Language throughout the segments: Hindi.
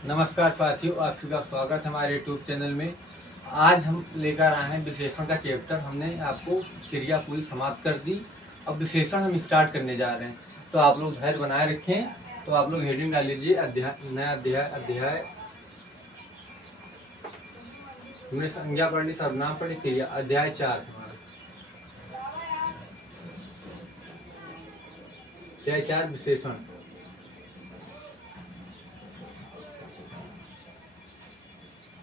नमस्कार साथियों, आप सभी का स्वागत है हमारे यूट्यूब चैनल में। आज हम लेकर आए हैं विशेषण का चैप्टर। हमने आपको क्रिया पूरी समाप्त कर दी। अब विशेषण हम स्टार्ट करने जा रहे हैं, तो आप लोग धैर्य बनाए रखें। तो आप लोग हेडिंग डाल लीजिए, अध्याय, नया अध्याय। हमने संज्ञा पढ़ ली, सर्वनाम पढ़ी, क्रिया, अध्याय 4 हमारा। अध्याय 4 विशेषण।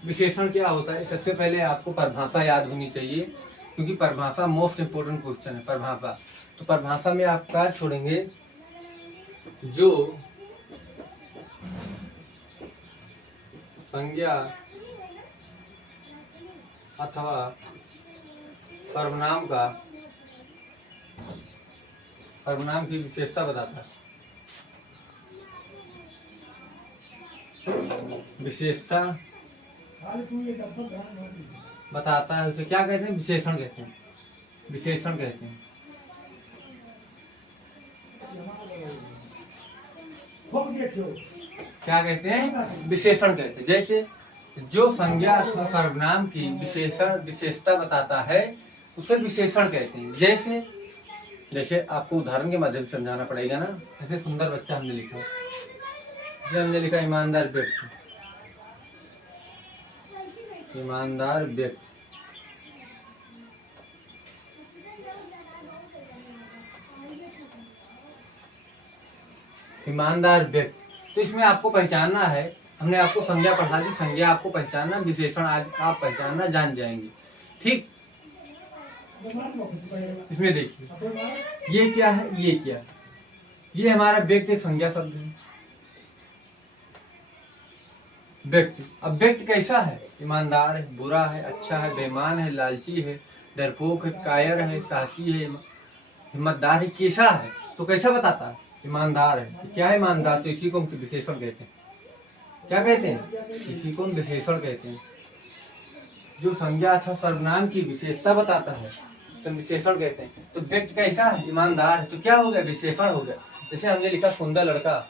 विशेषण क्या होता है? सबसे पहले आपको परिभाषा याद होनी चाहिए, क्योंकि परिभाषा मोस्ट इम्पोर्टेंट क्वेश्चन है। परिभाषा, तो परिभाषा में आप क्या छोड़ेंगे? जो संज्ञा अथवा सर्वनाम की विशेषता बताता है। विशेषता बताता है, उसे क्या कहते हैं? विशेषण कहते हैं। विशेषण कहते हैं। क्या कहते हैं? विशेषण कहते हैं। जैसे जो संज्ञा अथवा सर्वनाम की विशेषता बताता है, उसे विशेषण कहते हैं। जैसे आपको उदाहरण के माध्यम से समझाना पड़ेगा ना। ऐसे सुंदर बच्चा हमने लिखा, हमने लिखा ईमानदार व्यक्ति। ईमानदार व्यक्ति, ईमानदार व्यक्ति। तो इसमें आपको पहचानना है, हमने आपको संज्ञा पढ़ा दी, संज्ञा आपको पहचानना, विशेषण आज आप पहचानना जान जाएंगे। ठीक, इसमें देखिए ये क्या है, ये क्या है? ये हमारा व्यक्ति एक संज्ञा शब्द है। व्यक्ति, अब व्यक्ति कैसा है? ईमानदार है, बुरा है, अच्छा है, बेईमान है, लालची है, डरपोक है, कायर है, साहसी है, हिम्मतदार है। कैसा है? तो कैसा बताता है? ईमानदार है। तो क्या है ईमानदार? तो इसी को हम विशेषण कहते हैं। क्या कहते हैं? इसी को हम विशेषण कहते हैं। जो संज्ञा अथवा सर्वनाम की विशेषता बताता है तो विशेषण कहते हैं। तो व्यक्ति कैसा है? ईमानदार है। तो क्या हो गया? विशेषण हो गया। जैसे हमने लिखा सुंदर लड़का।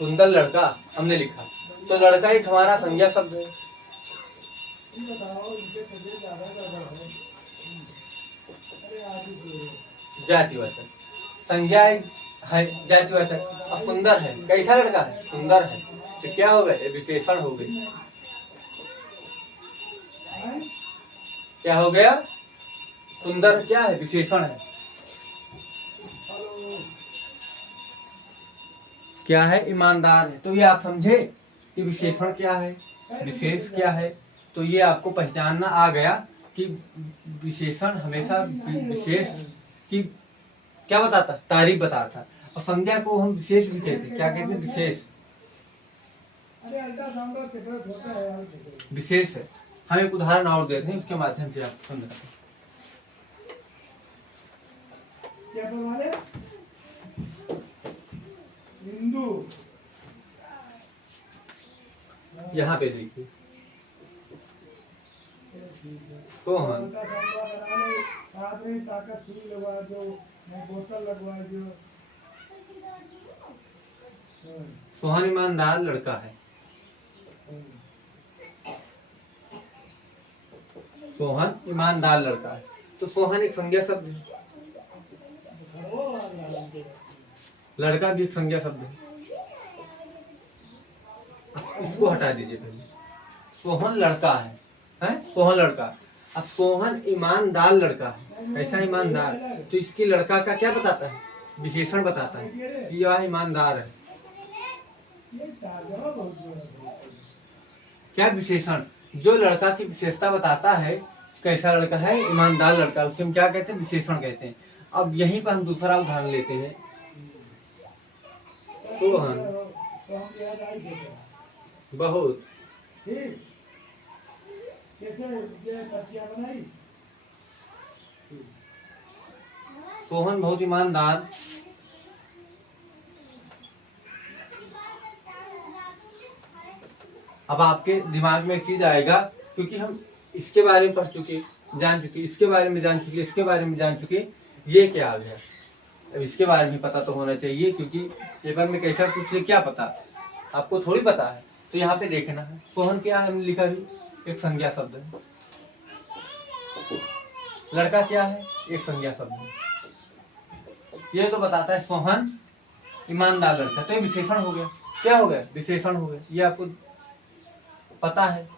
सुंदर लड़का हमने लिखा, तो लड़का एक हमारा संज्ञा शब्द है। जातिवाचक संज्ञा है, जातिवाचक। और सुंदर है, कैसा लड़का है? सुंदर है। तो क्या हो गए? विशेषण हो गए। क्या हो गया? सुंदर क्या है? विशेषण है। क्या है? ईमानदार है। तो ये आप समझे कि विशेषण क्या है, विशेष क्या है। तो ये आपको पहचानना आ गया कि विशेषण हमेशा विशेष की क्या बताता? तारीफ बताता। और संज्ञा को हम विशेष भी कहते हैं। क्या कहते हैं? विशेष। विशेष है। हम एक उदाहरण और देते हैं, उसके माध्यम से आप समझाते हैं। हिंदू, यहाँ पे देखिए सोहन। सोहन ईमानदार लड़का है। सोहन ईमानदार लड़का है। तो सोहन एक संज्ञा शब्द है, लड़का भी एक संज्ञा शब्द है। इसको हटा दीजिए पहले। सोहन लड़का है, सोहन लड़का। अब सोहन ईमानदार लड़का है। कैसा ईमानदार? तो इसकी लड़का का क्या बताता है? विशेषण बताता है कि यह ईमानदार है। क्या विशेषण? जो लड़का की विशेषता बताता है, कैसा लड़का है? ईमानदार लड़का, उसे हम क्या कहते हैं? विशेषण कहते हैं। अब यहीं पर हम दूसरा उदाहरण लेते हैं। सोहन बहुत सोहन बहुत ईमानदार। अब आपके दिमाग में एक चीज आएगा, क्योंकि हम इसके बारे में पढ़ चुके, जान चुकी, इसके बारे में जान चुकी, इसके बारे में जान चुकी, ये क्या आ गया। अब इसके बारे में पता तो होना चाहिए, क्योंकि पेपर में कैसा पूछ ले क्या पता, आपको थोड़ी पता है। तो यहाँ पे देखना है सोहन क्या है, हमने लिखा भी एक संज्ञा शब्द है। लड़का क्या है, एक संज्ञा शब्द है। ये तो बताता है सोहन ईमानदार लड़का, तो ये विशेषण हो गया। क्या हो गया, विशेषण हो गया। ये आपको पता है।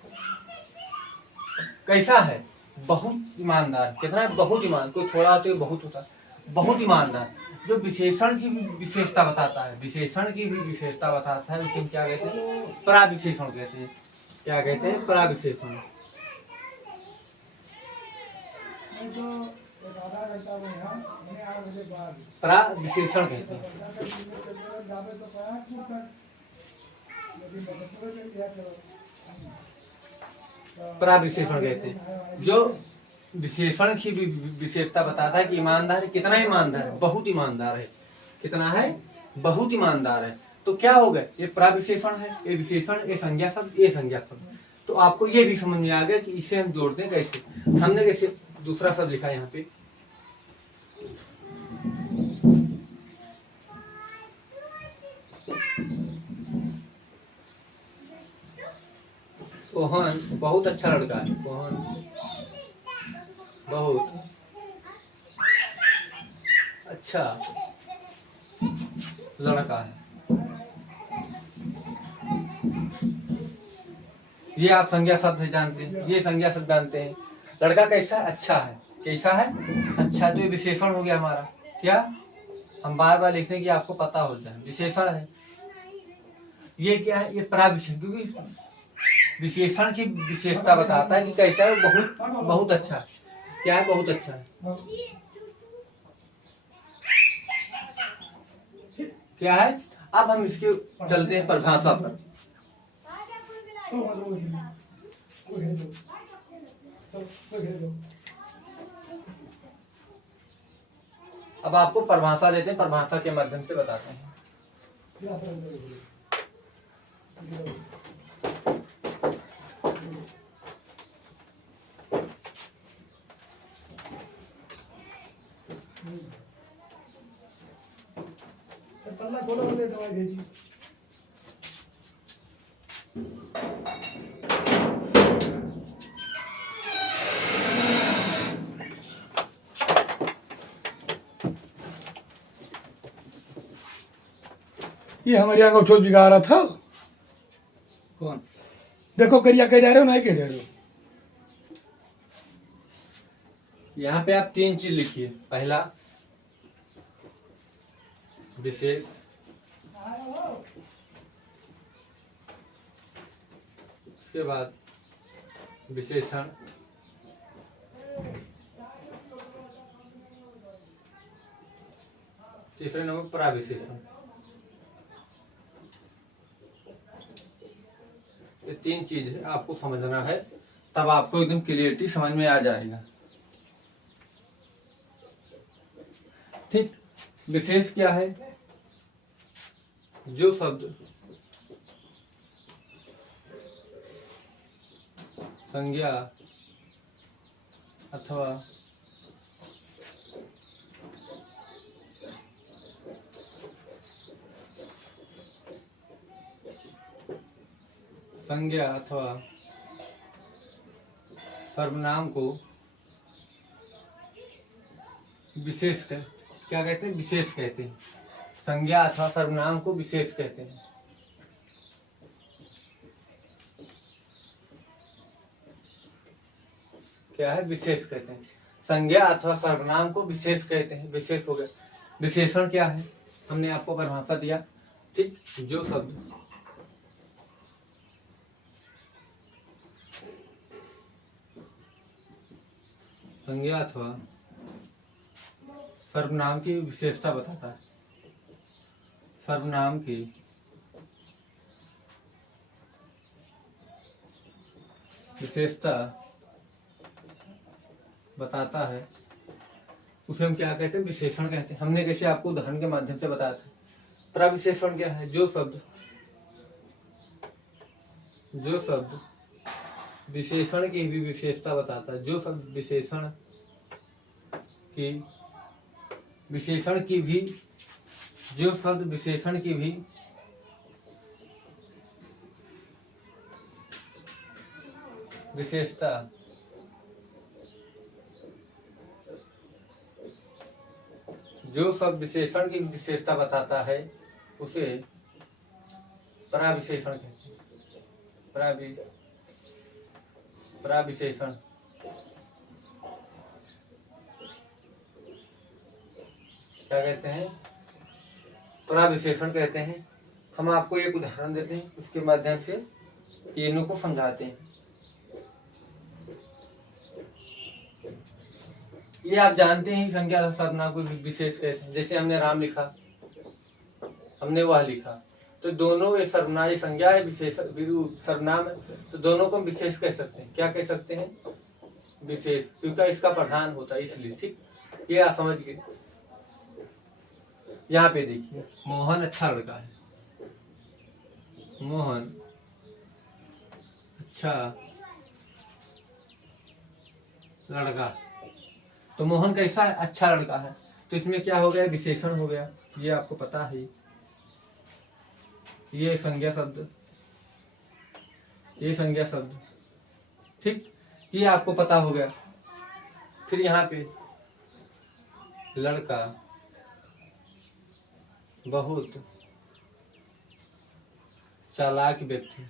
कैसा है, बहुत ईमानदार। कितना है, बहुत ईमान। कोई थोड़ा होता है, बहुत होता है, बहुत ईमानदार। जो विशेषण की भी विशेषता बताता है, विशेषण की भी विशेषता बताता है, लेकिन क्या कहते हैं, प्राविशेषण कहते हैं। क्या कहते हैं, प्राविशेषण। प्राविशेषण कहते हैं। प्राविशेषण कहते हैं, जो विशेषण की भी विशेषता बताता है कि ईमानदार है। कितना ईमानदार है, बहुत ईमानदार है। कितना है, बहुत ईमानदार है। तो क्या हो गया, ये प्राविशेषण है, ये विशेषण, ये संज्ञा शब्द, ये संज्ञा शब्द। तो आपको ये भी समझ में आ गया कि इसे हम जोड़ते हैं कैसे। हमने कैसे दूसरा शब्द लिखा है यहाँ पे, सोहन बहुत अच्छा लड़का है। सोहन बहुत अच्छा लड़का है। ये आप संज्ञा शब्द जानते हैं, ये संज्ञा शब्द जानते हैं। लड़का कैसा है, अच्छा है। कैसा है, अच्छा। तो ये विशेषण हो गया हमारा। क्या, हम बार बार लिखते हैं कि आपको पता हो जाए, विशेषण है। ये क्या है, ये प्राविशेषण, क्योंकि विशेषण की विशेषता बताता है कि कैसा है, बहुत बहुत अच्छा है। क्या है, बहुत अच्छा है। क्या है। अब हम इसके चलते हैं परिभाषा पर। अब आपको परिभाषा देते हैं, परिभाषा के माध्यम से बताते हैं। ये हमारे यहाँ को छोड़ बिगाड़ रहा था। कौन, देखो करिया कह रहे हो, नहीं कह रहे हो। यहाँ पे आप तीन चीज लिखिए। पहला विशेष, उसके बाद विशेषण, तीसरे नंबर प्राविशेषण। ये तीन चीज है, आपको समझना है, तब आपको एकदम क्लियरिटी समझ में आ जाएगा। ठीक। विशेष क्या है, जो शब्द संज्ञा अथवा सर्वनाम को विशेष क्या कहते हैं, विशेष कहते हैं। संज्ञा अथवा सर्वनाम को विशेष कहते हैं। क्या है, विशेष कहते हैं। संज्ञा अथवा सर्वनाम को विशेष कहते हैं। विशेष हो गया। विशेषण क्या है, हमने आपको परिभाषा दिया। ठीक। जो शब्द संज्ञा अथवा सर्वनाम की विशेषता बताता है, सर्वनाम की विशेषता बताता है, उसे हम क्या कहते हैं, विशेषण कहते हैं। हमने कैसे आपको उदाहरण के माध्यम से बताया था। प्रविशेषण क्या है, जो शब्द विशेषण की भी विशेषता बताता है। जो शब्द विशेषण की भी जो शब्द विशेषण की भी विशेषता जो शब्द विशेषण की विशेषता बताता है उसे पराविशेषण कहते हैं। पराविशेषण क्या कहते हैं? पराविशेषण कहते हैं। हम आपको एक उदाहरण देते हैं, उसके माध्यम से तीनों को समझाते हैं। ये आप जानते हैं संज्ञा सर्वनाम को विशेष कहते हैं। जैसे हमने राम लिखा, हमने वह लिखा, तो दोनों ये सर्वनाम, ये संज्ञा है, विशेष सर्वनाम है, तो दोनों को हम विशेष कह सकते हैं। क्या कह सकते हैं? विशेष, क्योंकि इसका प्रधान होता है इसलिए। ठीक, ये आप समझ गए। यहाँ पे देखिए, मोहन अच्छा लड़का है। मोहन अच्छा लड़का, तो मोहन कैसा है? अच्छा लड़का है। तो इसमें क्या हो गया? विशेषण हो गया। ये आपको पता है। ये संज्ञा शब्द, ये संज्ञा शब्द, ठीक, ये आपको पता हो गया। फिर यहाँ पे लड़का बहुत चालाक व्यक्ति,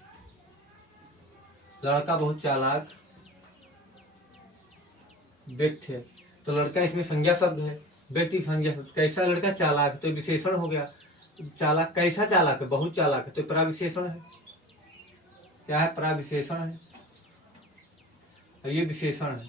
लड़का बहुत चालाक व्यक्ति है। तो लड़का इसमें संज्ञा शब्द है, व्यक्ति संज्ञा शब्द। कैसा लड़का? चालाक, तो विशेषण हो गया। चालाक, कैसा चालाक है? बहुत चालाक है, तो पराविशेषण है। क्या है? पराविशेषण है। ये विशेषण है।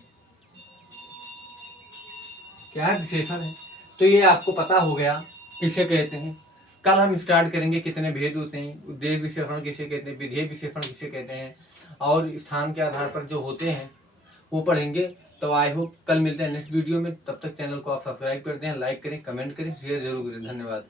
क्या है? विशेषण है। तो ये आपको पता हो गया किसे कहते हैं। कल हम स्टार्ट करेंगे कितने भेद होते हैं, उद्देश्य विशेषण किसे कहते हैं, विधेय विशेषण किसे कहते हैं, और स्थान के आधार पर जो होते हैं वो पढ़ेंगे। तो आई होप कल मिलते हैं नेक्स्ट वीडियो में। तब तक चैनल को आप सब्सक्राइब कर दें, लाइक करें, कमेंट करें, शेयर जरूर करें। धन्यवाद।